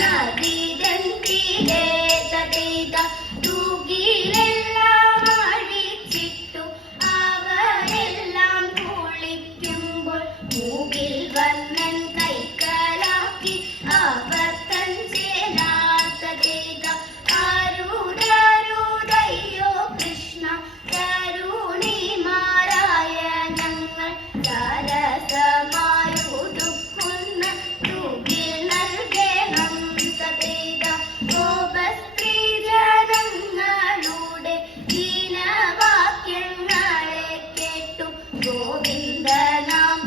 ನದಿದಂತಿದೆ ഗോവിന്ദനാം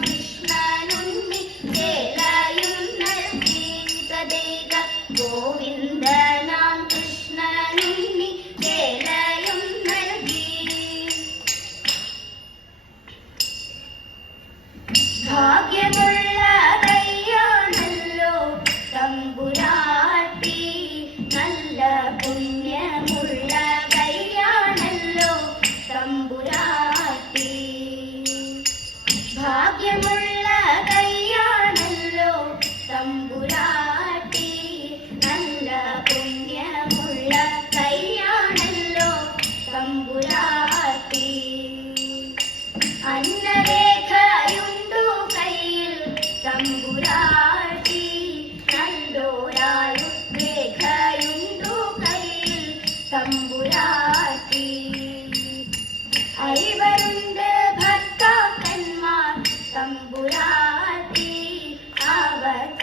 your morning.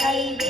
ಕೈವೇ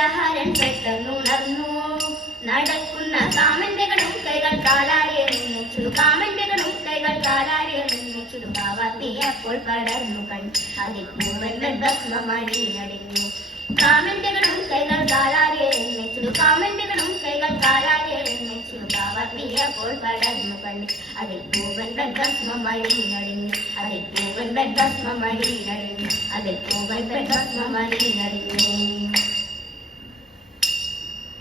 നിരാഹാരൻ പെട്ടെന്നുണർന്നു നടക്കുന്ന കാമന്റെ കടും കൈകൾ കാലാരെ നിന്നു കാമന്റെ കടും കൈകൾ കാലാരെ നിന്നു പടർന്നു കൺ. അതിൽ പൂവൻ ഭസ്മമണിയിലടിഞ്ഞു കാമന്റെ കടും കൈകൾ കാലാരെ നിന്നു കാമന്റെ കടും കൈകൾ കാലാരെ നിന്നു പടർന്നു കൺ. അതിൽ പൂവൻ ഭസ്മമണിയിലടിഞ്ഞു അതിൽ പൂവൻ ഭസ്മമണിയിലടിഞ്ഞു അതിൽ പൂവൻ ഭസ്മമണിയിലടിഞ്ഞു